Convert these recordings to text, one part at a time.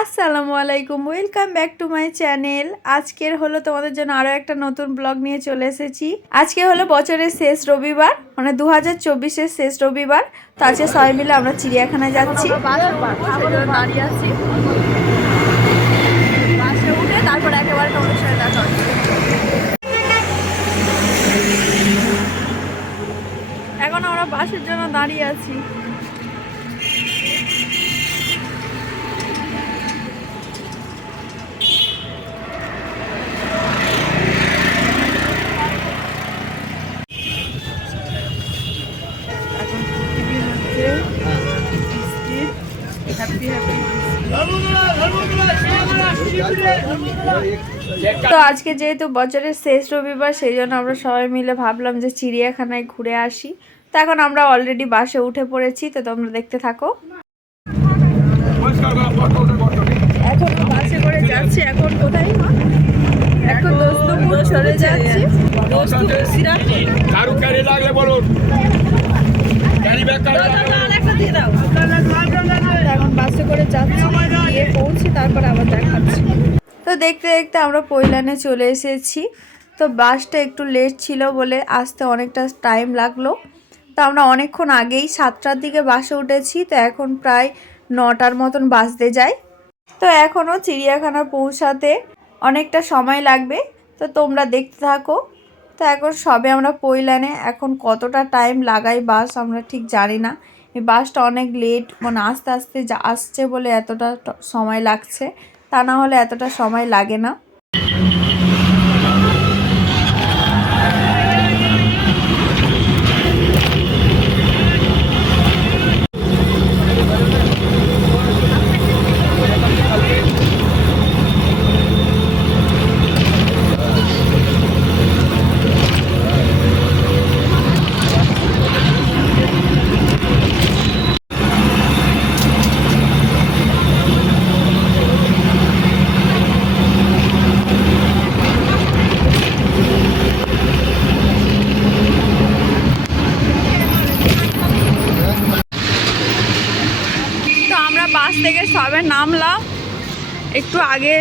আসসালামু আলাইকুম, welcome back to my channel. আজকের হলো তোমাদের জন্য আরও একটা নতুন ব্লগ নিয়ে চলে এসেছি। আজকে হলো বছরের শেষ রবিবার, মানে 2024-এর শেষ রবিবার। তো আজকে সবাই মিলে আমরা চিড়িয়াখানায় যাচ্ছি। দাঁড়িয়ে আছি, বাসে উঠে তারপর একেবারে তোমাদের সাথে দেখা হচ্ছে। এখন আমরা বাসের জন্য দাঁড়িয়ে আছি। তো আজকে যেহেতু বছরের শেষ রবিবার, সেই জন্য আমরা সবাই মিলে ভাবলাম যে চিড়িয়াখানায় ঘুরে আসি। তো এখন আমরা অলরেডি বাসে উঠে পড়েছি, তো তোমরা দেখতে থাকো। এখন বাসে করে যাচ্ছি। এখন কোথায়? এখন দোস্তপুর চলে যাচ্ছি। এখন বাসে করে যাচ্ছি, গিয়ে পৌঁছি তারপর আবার দেখাচ্ছি। তো দেখতে দেখতে আমরা পৈলানে চলে এসেছি। তো বাসটা একটু লেট ছিল বলে আসতে অনেকটা টাইম লাগলো। তো আমরা অনেকক্ষণ আগেই 7টার দিকে বাসে উঠেছি। তো এখন প্রায় 9টার মতন বাজতে যায়। তো এখনও চিড়িয়াখানা পৌঁছাতে অনেকটা সময় লাগবে। তো তোমরা দেখতে থাকো। তো এখন সবে আমরা পৈলানে, এখন কতটা টাইম লাগাই বাস আমরা ঠিক জানি না। এই বাসটা অনেক লেট, মানে আস্তে আস্তে আসছে বলে এতটা সময় লাগছে, তা না হলে এতটা সময় লাগে না। বাস থেকে সবে নামলাম, একটু আগে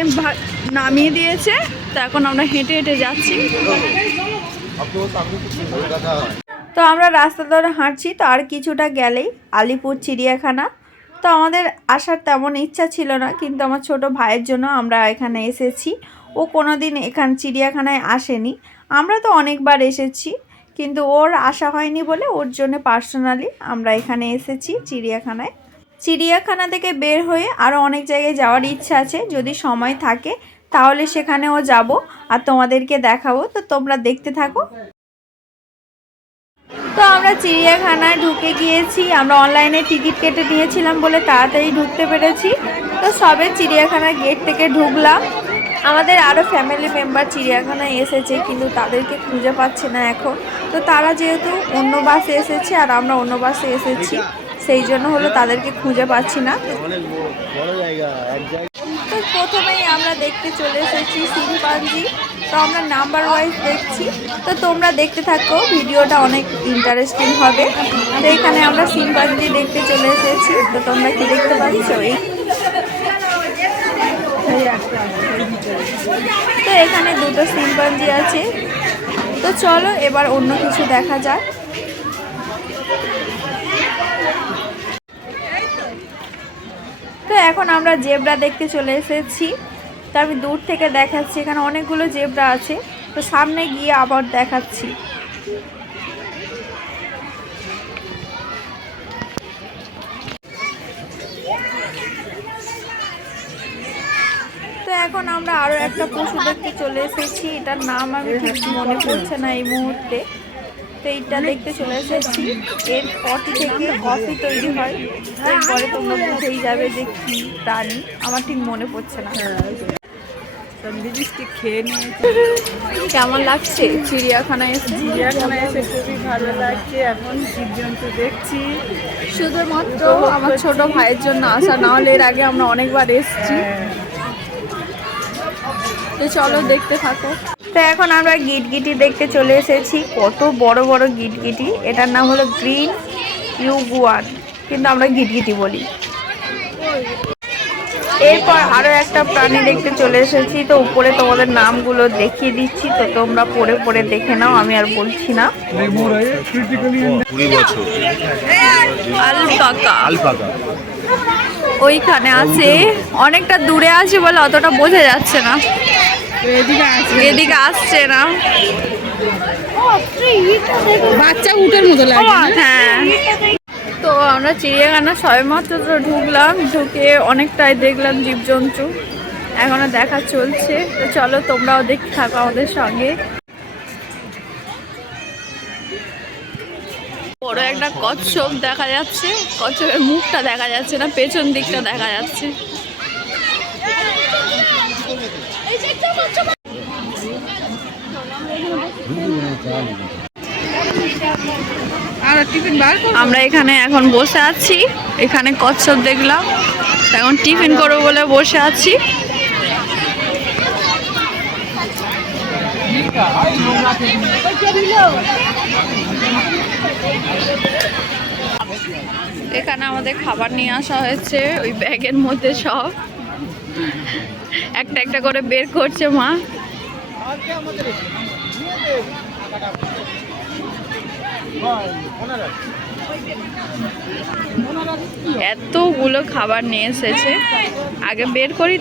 নামিয়ে দিয়েছে। তো এখন আমরা হেঁটে হেঁটে যাচ্ছি। তো আমরা রাস্তা ধরে হাঁটছি। তো আর কিছুটা গেলেই আলিপুর চিড়িয়াখানা। তো আমাদের আসার তেমন ইচ্ছা ছিল না, কিন্তু আমার ছোট ভাইয়ের জন্য আমরা এখানে এসেছি। ও কোনোদিন এখানে চিড়িয়াখানায় আসেনি। আমরা তো অনেকবার এসেছি, কিন্তু ওর আসা হয়নি বলে ওর জন্য পার্সোনালি আমরা এখানে এসেছি চিড়িয়াখানায়। চিড়িয়াখানা থেকে বের হয়ে আরও অনেক জায়গায় যাওয়ার ইচ্ছা আছে, যদি সময় থাকে তাহলে সেখানেও যাব আর তোমাদেরকে দেখাবো। তো তোমরা দেখতে থাকো। তো আমরা চিড়িয়াখানায় ঢুকে গিয়েছি। আমরা অনলাইনে টিকিট কেটে নিয়েছিলাম বলে তাড়াতাড়ি ঢুকতে পেরেছি। তো সবে চিড়িয়াখানার গেট থেকে ঢুকলাম। আমাদের আরও ফ্যামিলি মেম্বার চিড়িয়াখানায় এসেছে, কিন্তু তাদেরকে খুঁজে পাচ্ছি না এখন। তো তারা যেহেতু অন্য বাসে এসেছে আর আমরা অন্য বাসে এসেছি, সেই জন্য হলো তাদেরকে খুঁজে পাচ্ছি না। তো প্রথমেই আমরা দেখতে চলে এসেছি শিম্পাঞ্জি। তো আমরা নাম্বার ওয়াইজ দেখছি। তো তোমরা দেখতে থাকো, ভিডিওটা অনেক ইন্টারেস্টিং হবে। তো এখানে আমরা শিম্পাঞ্জি দেখতে চলে এসেছি। তো তোমরা কি দেখতে পাচ্ছ? তো এখানে দুটো শিম্পাঞ্জি আছে। তো চলো এবার অন্য কিছু দেখা যাক। তো এখন আমরা জেব্রা দেখতে চলে এসেছি। তো আমি দূর থেকে দেখাচ্ছি, এখানে অনেকগুলো জেব্রা আছে। তো সামনে গিয়ে আবার দেখাচ্ছি। তো এখন আমরা আরও একটা পশু দেখতে চলে এসেছি। এটার নাম আমি ঠিক মনে পড়ছে না এই মুহূর্তে। তো এইটা দেখতে চলে এসেছি। এর পটি থেকে কফি তৈরি হয়। এরপরে তোমরা বুঝেই যাবে যে কি প্রাণী, আমার ঠিক মনে পড়ছে না। খেয়ে নিয়ে কেমন লাগছে চিড়িয়াখানায় এসে? চিড়িয়াখানায় এসে খুবই ভালো লাগছে। এখন জীবজন্তু দেখছি। শুধুমাত্র আমার ছোট ভাইয়ের জন্য আসা, না হলে এর আগে আমরা অনেকবার এসেছি। তো চলো দেখতে থাকো। তো এখন আমরা গিটগিটি দেখতে চলে এসেছি। কত বড় বড় গিটগিটি। এটার নাম হলো গ্রিন ইউগুয়ান, কিন্তু আমরা গিটগিটি বলি। এরপর আরো একটা প্রাণী দেখতে চলে এসেছি। তো উপরে তোমাদের নামগুলো দেখিয়ে দিচ্ছি, তো তোমরা পড়ে পড়ে দেখে নাও, আমি আর বলছি না। 20 বছর। Alpaca alpaca. ওইখানে আছে, অনেকটা দূরে আছে বলে অতটা বোঝা যাচ্ছে না, এদিকে আসছে না। বাচ্চা উটের মতো লাগে। হ্যাঁ, তো আমরা চিড়িয়াখানা সবেমাত্র ঢুকলাম, ঢুকে অনেকটাই দেখলাম জীবজন্তু, এখনো দেখা চলছে। তো চলো তোমরাও দেখতে থাকো আমাদের সঙ্গে। বড় একটা কচ্ছপ দেখা যাচ্ছে, কচ্ছপের মুখটা দেখা যাচ্ছে না, পেছন দিকটা দেখা যাচ্ছে। আমরা এখানে এখন বসে আছি, এখানে কচ্ছপ দেখলাম, এখন টিফিন করবো বলে বসে আছি। এখানে আমাদের খাবার নিয়ে আসা হয়েছে, ওই ব্যাগের মধ্যে সব একটা একটা করে বের করছে মা। এতগুলো খাবার নিয়ে এসেছে, আগে বের করি,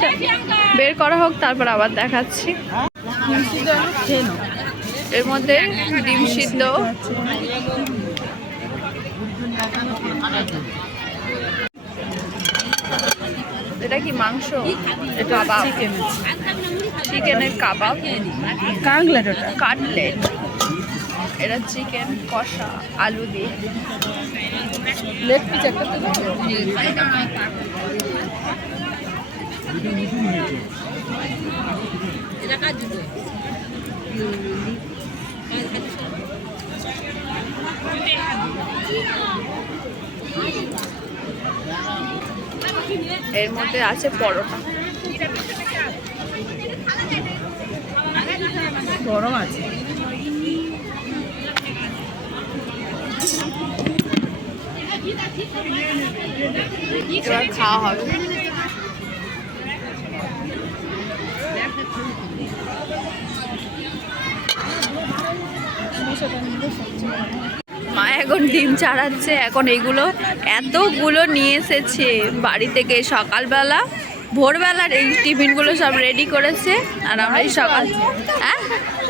বের করা হোক তারপর আবার দেখাচ্ছি। এর মধ্যে ডিম সিদ্ধ, এটা কি মাংস? কাবাব, চিকেনের কাবাব, কাটলেট, এটা চিকেন কষা আলু দিয়ে। এর মধ্যে আছে পরোটা, গরম আছে। এবার খাওয়া হবে। মা এখন ডিম ছাড়াচ্ছে, এখন এইগুলো এতগুলো নিয়ে এসেছে বাড়ি থেকে সকালবেলা, ভোরবেলার এই টিফিনগুলো সব রেডি করেছে। আর আমরা এই সকাল, হ্যাঁ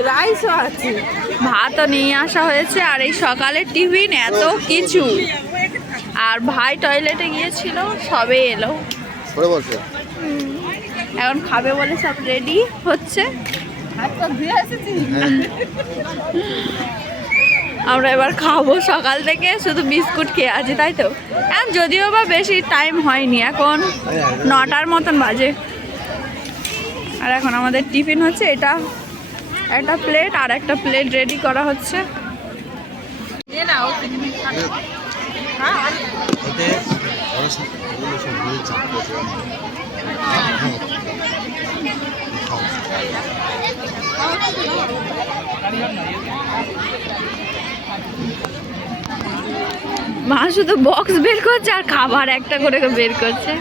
রাইসও আছে, ভাতও নিয়ে আসা হয়েছে, আর এই সকালের টিফিন এত কিছু। আর ভাই টয়লেটে গিয়েছিল, সবে এলো, এখন খাবে বলে সব রেডি হচ্ছে। আমরা এবার খাবো, সকাল থেকে শুধু বিস্কুট খেয়ে আছি, তাই তো। এখন যদিও বা বেশি টাইম হয়নি, এখন 9টার মতন বাজে। আর এখন আমাদের টিফিন হচ্ছে, এটা একটা প্লেট আর একটা প্লেট রেডি করা হচ্ছে। মা শুধু বক্স বের করছে আর খাবার একটা করে বের করছে।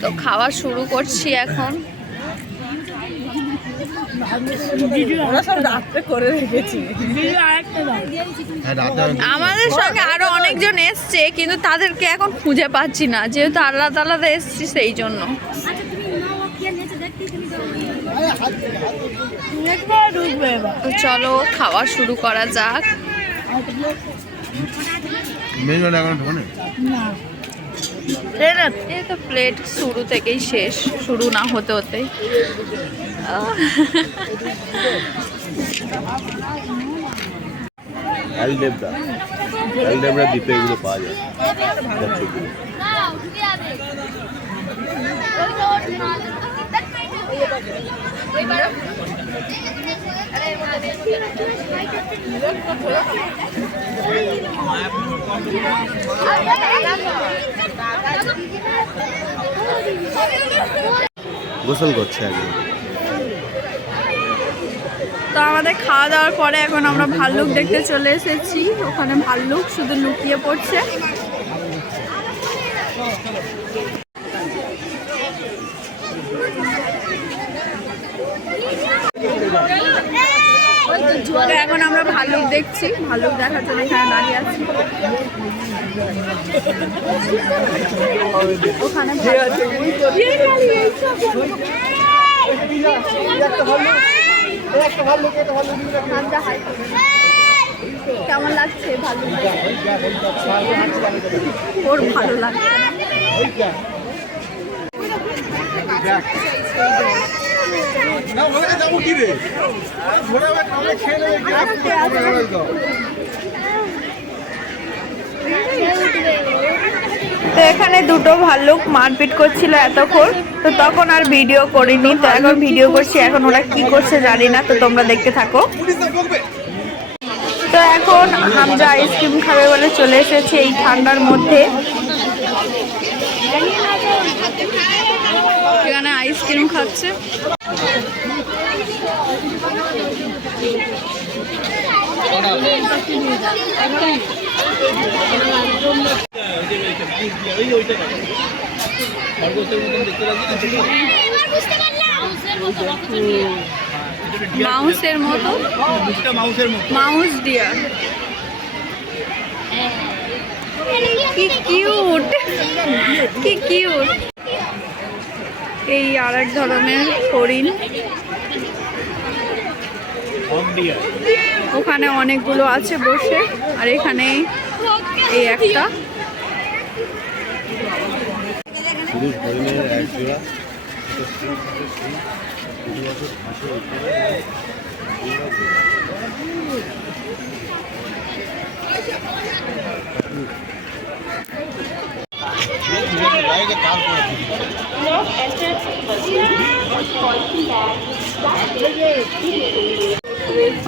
তো খাওয়া শুরু করছি এখন। আমাদের সঙ্গে আরো অনেকজন এসছে, কিন্তু তাদেরকে এখন খুঁজে পাচ্ছি না, যেহেতু আলাদা আলাদা এসছি সেই জন্য। তো চলো খাওয়া শুরু করা যাক। এই তো প্লেট শুরু থেকেই শেষ, শুরু না হতে হতেই। দ্বীপে এগুলো পাওয়া যায়। গোসল করছে একদম। তো আমাদের খাওয়া দাওয়ার পরে এখন আমরা ভাল্লুক দেখতে চলে এসেছি। ওখানে ভাল্লুক শুধু লুকিয়ে পড়ছে। এখন আমরা ভাল্লুক দেখছি, ভাল্লুক দেখার জন্য এখানে দাঁড়িয়ে আছি। ওখানে কেমন লাগছে ভাল্লুক? ওর ভালো লাগছে। তো এখানে দুটো ভাল্লুক মারপিট করছিল এতক্ষণ, তো তখন আর ভিডিও করিনি। তো এখন ভিডিও করছি, এখন ওরা কি করছে জানি না, তো তোমরা দেখতে থাকো। তো এখন হামজা আইসক্রিম খাবে বলে চলে এসেছে এই ঠান্ডার মধ্যে। এখানে আইসক্রিম খাচ্ছে। মাউসের মতো, মাউস ডিয়ার, কি কিউট, কি কিউট। এই আর এক ধরনের হরিণ, ওখানে অনেকগুলো আছে বসে, আর এখানে এই একটা।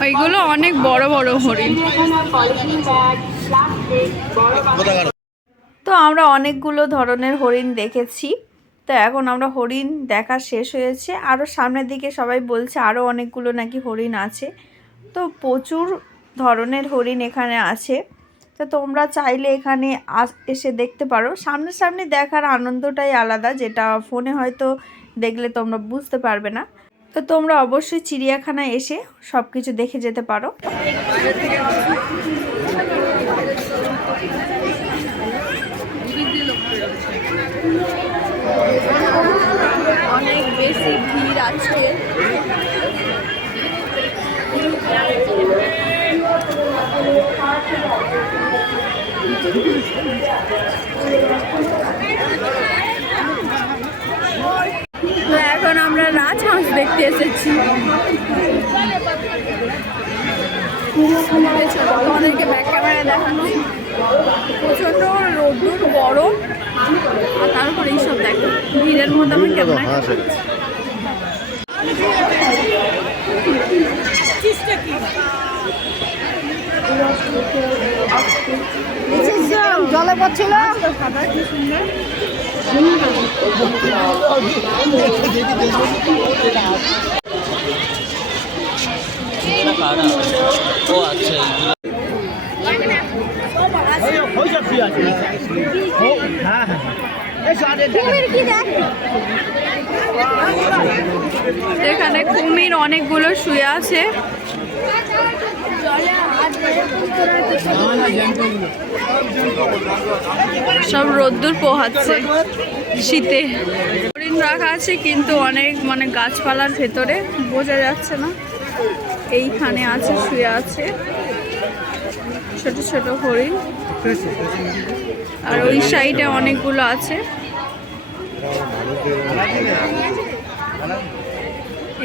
ওইগুলো অনেক বড় বড় হরিণ। তো আমরা অনেকগুলো ধরনের হরিণ দেখেছি। তো এখন আমরা হরিণ দেখা শেষ হয়েছে, আরও সামনের দিকে সবাই বলছে আরও অনেকগুলো নাকি হরিণ আছে। তো প্রচুর ধরনের হরিণ এখানে আছে। তো তোমরা চাইলে এখানে এসে দেখতে পারো। সামনাসামনি দেখার আনন্দটাই আলাদা, যেটা ফোনে হয়তো দেখলে তোমরা বুঝতে পারবে না। তো তোমরা অবশ্যই চিড়িয়াখানায় এসে সব কিছু দেখে যেতে পারো। অনেক বেশি ভিড় আছে। এখন আমরা রাজহাঁস দেখতে এসেছি। অনেকে ব্যাক ক্যামেরায় দেখাচ্ছি। প্রচন্ড রোদ্দুর, গরম, আর তার উপরে এইসব দেখো ভিড়ের মধ্যে আমার কেমন জলে পড়ছিল। এখানে কুমির অনেকগুলো শুয়ে আছে। সব রোদ্দুর পোহাচ্ছে শীতে। হরিণ রাখা আছে কিন্তু অনেক গাছপালার ভেতরে, বোঝা যাচ্ছে না। এইখানে আছে, শুয়ে আছে ছোট ছোট হরিণ, আর ওই সাইডে অনেকগুলো আছে।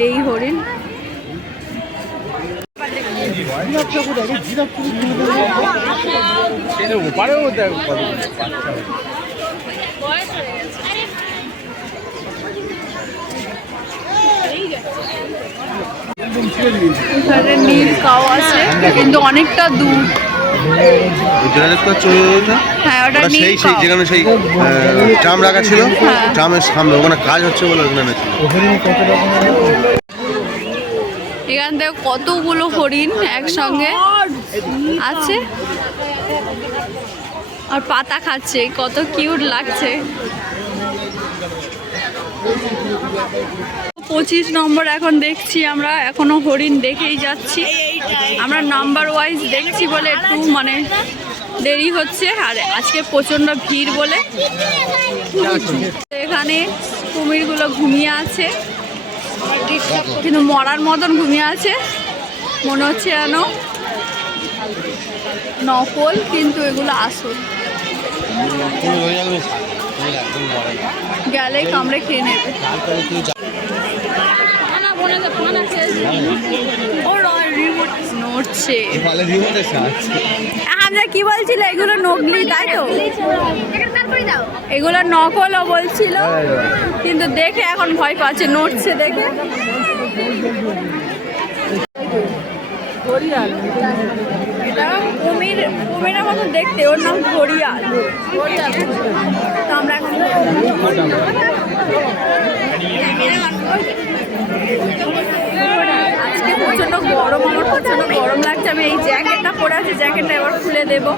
এই হরিণ এখানে নীল কাউ আছে কিন্তু অনেকটা দূর। হ্যাঁ, ওটা নীল কাউ। যেখানে সেই ট্রাম রাখা ছিল, ট্রামের সামনে ওখানে কাজ হচ্ছে বলে ওখানে ছিল। এখান থেকে কতগুলো হরিণ একসঙ্গে আছে আর পাতা খাচ্ছে, কত কিউট লাগছে। 25 নম্বর এখন দেখছি আমরা, এখনো হরিণ দেখেই যাচ্ছি আমরা, নাম্বার ওয়াইজ দেখছি বলে একটু মানে দেরি হচ্ছে। আর আজকে প্রচণ্ড ভিড় বলে এখানে কুমিরগুলো ঘুমিয়ে আছে, কিন্তু মরার মতন ঘুমিয়ে আছে, মনে হচ্ছে যেন নকল, কিন্তু এগুলো আসল। গেলে কামড়ে খেয়ে নেবে। নড়ছে। আমরা কি বলছিল এগুলো নকলি, তাই তো? এগুলো নকলও বলছিল, কিন্তু দেখে এখন ভয় পাচ্ছে, নড়ছে দেখে। এটা কুমিরের মতো দেখতে, ওর নাম ঘড়িয়াল। তো আমরা এখন আজকে প্রচণ্ড গরম, আমার প্রচণ্ড গরম লাগছে। আমি এই জ্যাকেটটা পরে আছি, জ্যাকেটটা এবার খুলে দেবো,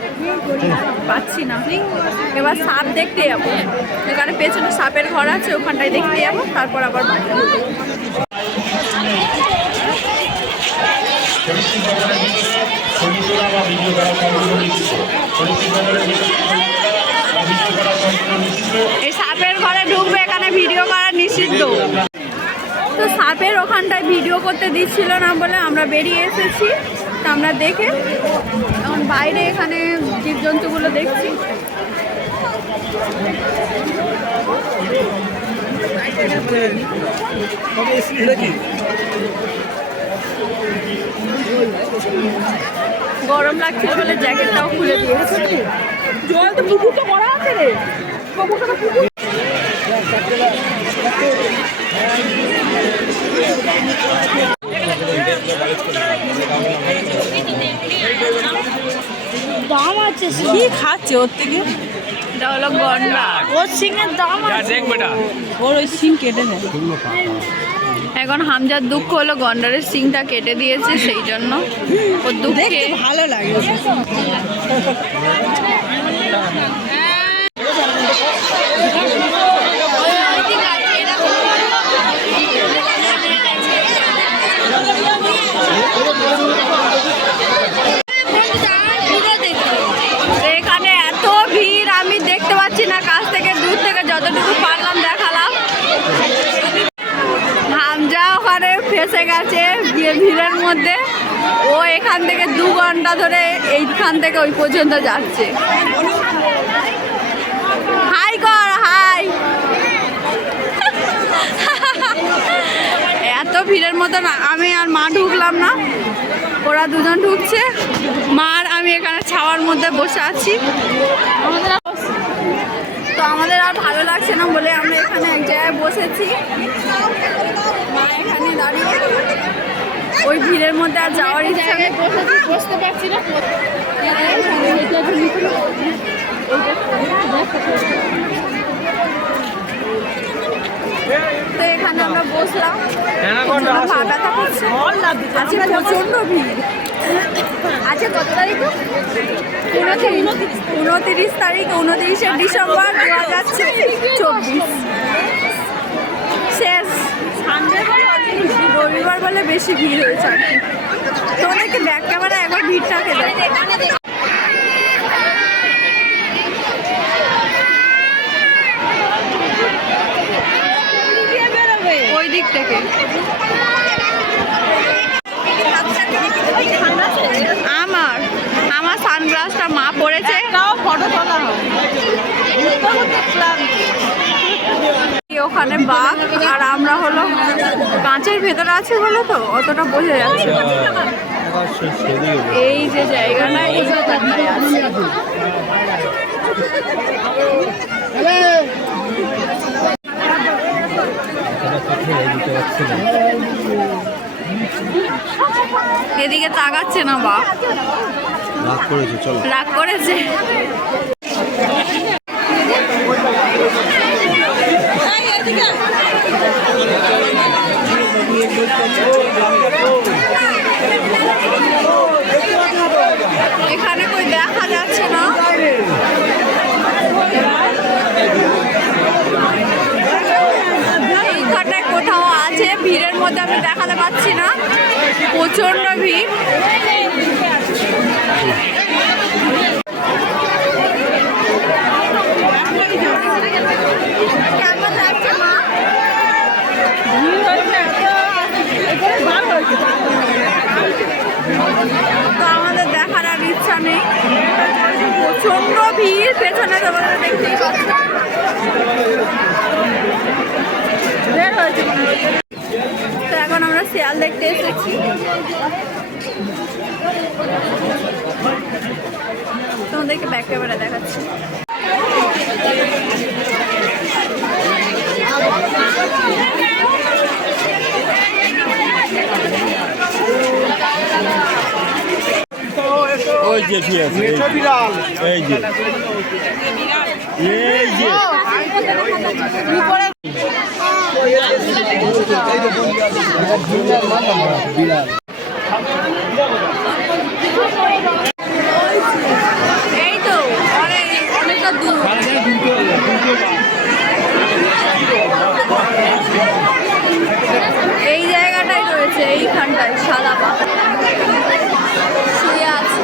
পাচ্ছি না। এবার সাপ দেখতে যাবো, এখানে পেছনে সাপের ঘর আছে, ওখানটায় দেখতে যাবো, তারপর আবার বাড়ি। এই সাপের ঘরে ঢুকবে, এখানে ভিডিও করা নিষিদ্ধ। তো সাপের ওখানটায় ভিডিও করতে দিচ্ছিল না বলে আমরা বেরিয়ে এসেছি। তা আমরা দেখে এখন বাইরে এখানে জীবজন্তুগুলো দেখছি। গরম লাগছে বলে জ্যাকেটটাও খুলে দিয়েছে। জল তো পুকুরটা করা আছে রে, দাম আছে, কি খাচ্ছে ওর থেকে? এটা হলো গন্ডার, ওর সিংয়ের দাম আছে, ওর ওই সিং কেটে দেয়। এখন হামজার দুঃখ হলো গন্ডারের সিংটা কেটে দিয়েছে, সেই জন্য ওর দুঃখে ভালো লাগে। এখানে এত ভিড়, আমি দেখতে পাচ্ছি না, কাছ থেকে দূর থেকে যতটুকু পারলাম দেখালাম। হামজা ওখানে ফেসে গেছে ভিড়ের মধ্যে, ও এখান থেকে 2 ঘন্টা ধরে এইখান থেকে ওই পর্যন্ত যাচ্ছে। হাই কর, হাই। এত ভিড়ের মতো আমি আর মা ঢুকলাম না, ওরা দুজন ঢুকছে। মা আর আমি এখানে ছাওয়ার মধ্যে বসে আছি। তো আমাদের আর ভালো লাগছে না বলে আমরা এখানে এক জায়গায় বসেছি। মা এখানে দাঁড়িয়ে, ওই ভিড়ের মধ্যে আর যাওয়ার ইচ্ছা নেই, বসতে পারছি না। তো এখানে আমরা বসলাম, পা ব্যথা করছে, আজকে প্রচণ্ড ভিড়। আজকে কত তারিখ? 29 তারিখ, 29শে ডিসেম্বর 2024। শেষ সানডে বলে, রবিবার বলে বেশি ভিড় হয়েছে আর কি। তোমাদেরকে ব্যাক ক্যামেরা একবার ভিড়টাকে দেয়। ওই দিক থেকে আমার সানগ্লাসটা মা পড়েছে, ফটো তোলা হয়। ওখানে বাঘ, আর আমরা হলো কাঁচের ভেতরে আছে বলে তো অতটা বোঝা যাচ্ছে না। এই যে জায়গাটা, এই জায়গাটায় আছে। এদিকে তাকাচ্ছে না বাঘ, রাগ করেছে। মধ্যে আমি দেখাতে পাচ্ছি না, প্রচণ্ড ভিড়। কেমন লাগছে মা? তো আমাদের দেখার আর ইচ্ছা নেই, প্রচন্ড ভিড়। পেছনে তোমাদের দেখতেই পাচ্ছ। তো এখন আমরা শিয়াল দেখতে এসেছি। তোমাদেরকে ব্যাক ক্যামেরা দেখাচ্ছি। ওই যে কি আছে এই যে এই যে এই তো অনেকটা দূর। এই জায়গাটাই রয়েছে, এইখানটায় সাদা পা শুয়ে আছে।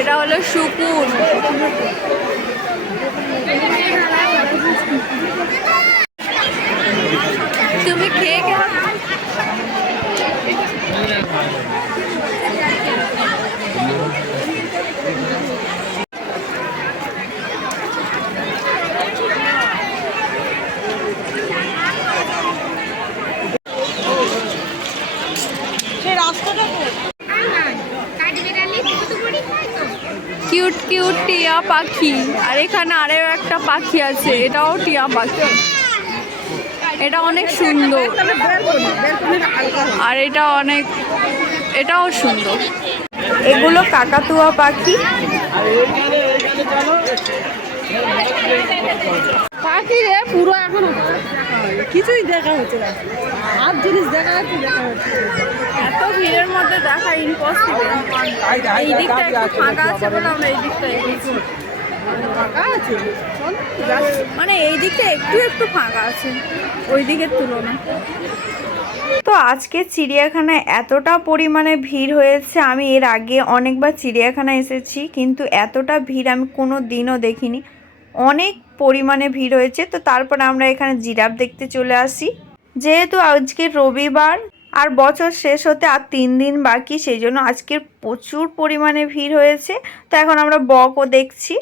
এটা হলো শুকুর। তুমি খেয়ে কিউট কিউট টিয়া পাখি। আর এখানে আরও একটা পাখি আছে, এটাও টিয়া পাখি। এটা অনেক সুন্দর, আর এটাও সুন্দর। এগুলো কাকাতুয়া পাখি। পাখি রে পুরো এখনো কিছুই দেখা হচ্ছে না, আর জিনিস দেখা হচ্ছে এত ভিড়ের মধ্যে দেখা ইম্পসিবল। এই দিকটা একটু ফাঁকা আছে বলে আমরা এই দিকটা এগিয়েছি। মানে এই দিকটা একটু একটু ফাঁকা আছে ওই দিকের তুলনায়। তো আজকে চিড়িয়াখানায় এতটা পরিমাণে ভিড় হয়েছে, আমি এর আগে অনেকবার চিড়িয়াখানায় এসেছি কিন্তু এতটা ভিড় আমি কোনো দিনও দেখিনি। অনেক পরিমাণে ভিড় হয়েছে। তো তারপরে আমরা এখানে জিরাফ দেখতে চলে আসি। যেহেতু আজকে রবিবার আর বছর শেষ হতে আর 3 দিন বাকি, সেই জন্য আজকের প্রচুর পরিমাণে ভিড় হয়েছে। তো এখন আমরা বকও দেখছি।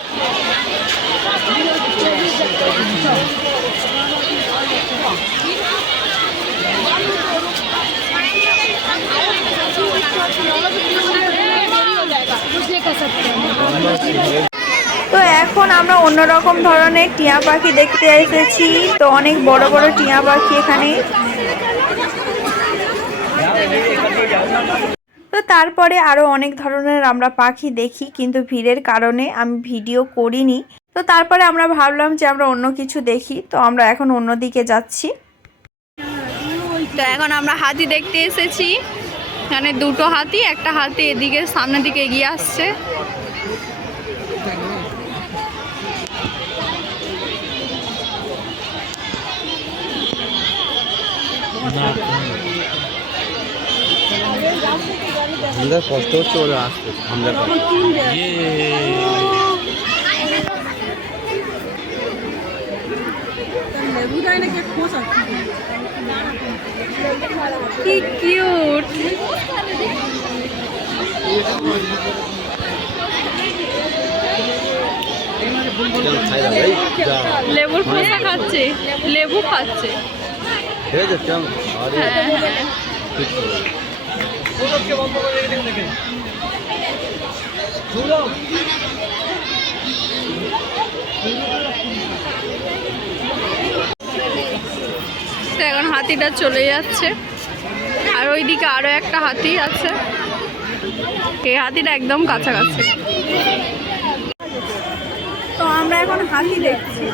তো এখন আমরা অন্যরকম ধরনের টিয়া পাখি দেখতে এসেছি। তো অনেক বড় বড় টিয়া পাখি এখানে। তো তারপরে আরো অনেক ধরনের আমরা পাখি দেখি, কিন্তু ভিড়ের কারণে আমি ভিডিও করিনি। তো তারপরে আমরা ভাবলাম যে আমরা অন্য কিছু দেখি, তো আমরা এখন অন্যদিকে যাচ্ছি। তো এখন আমরা হাতি দেখতে এসেছি। এখানে দুটো হাতি, একটা হাতি এদিকে সামনের দিকে এগিয়ে আসছে। কষ্ট হচ্ছে ওরা আসতে আমরা কি কিউট। লেবুর খোসা খাচ্ছে, লেবু খাচ্ছে। হাতিটা চলে যাচ্ছে, আর ওইদিকে আরো একটা হাতি আছে। এই হাতিটা একদম কাছাকাছি। তো আমরা এখন হাতি দেখছি।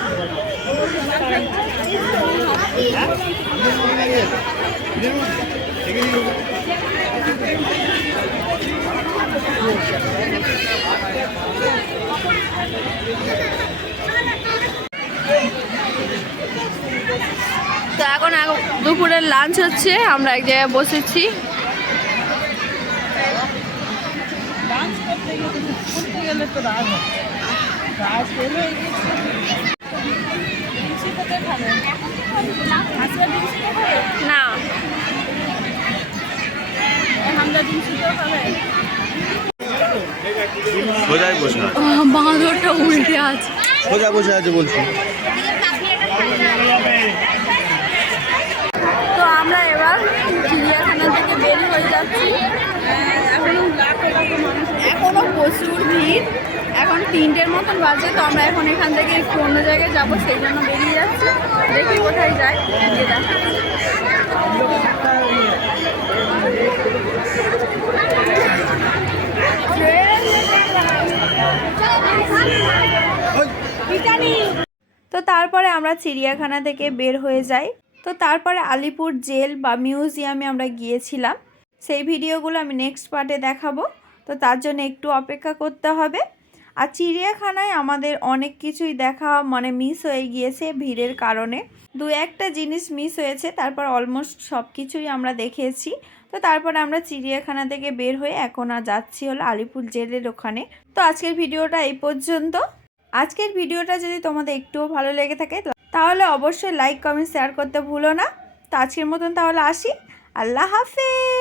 তো এখন দুপুরের লাঞ্চ হচ্ছে, আমরা এক জায়গায় বসেছি। না সোজাই বসে আছে, বাঁদরটা উল্টে আছে। সোজা বসে আছে বলছি। তো আমরা এবার চিড়িয়াখানা থেকে বের হয়ে যাচ্ছি। এখনো প্রচুর ভিড়, এখন 3টের মতন বাজে। তো আমরা এখন এখান থেকে একটু অন্য জায়গায় যাবো, সেই জন্য বেরিয়ে যাচ্ছি। দেখি কোথায় যাই, গিয়ে দেখা। তো তারপরে আমরা চিড়িয়াখানা থেকে বের হয়ে যাই। তো তারপরে আলিপুর জেল বা মিউজিয়ামে আমরা গিয়েছিলাম, সেই ভিডিওগুলো আমি নেক্সট পার্টে দেখাবো। তো তার জন্য একটু অপেক্ষা করতে হবে। আর চিড়িয়াখানায় আমাদের অনেক কিছুই দেখা মিস হয়ে গিয়েছে ভিড়ের কারণে। 2-1টা জিনিস মিস হয়েছে, তারপর অলমোস্ট সব কিছুই আমরা দেখেছি। তো তারপরে আমরা চিড়িয়াখানা থেকে বের হয়ে এখন যাচ্ছি হলো আলিপুর জেলের ওখানে। তো আজকের ভিডিওটা এই পর্যন্ত। আজকের ভিডিওটা যদি তোমাদের একটুও ভালো লেগে থাকে তাহলে অবশ্যই লাইক, কমেন্ট, শেয়ার করতে ভুলো না। তো আজকের মতন তাহলে আসি। আল্লাহ হাফেজ।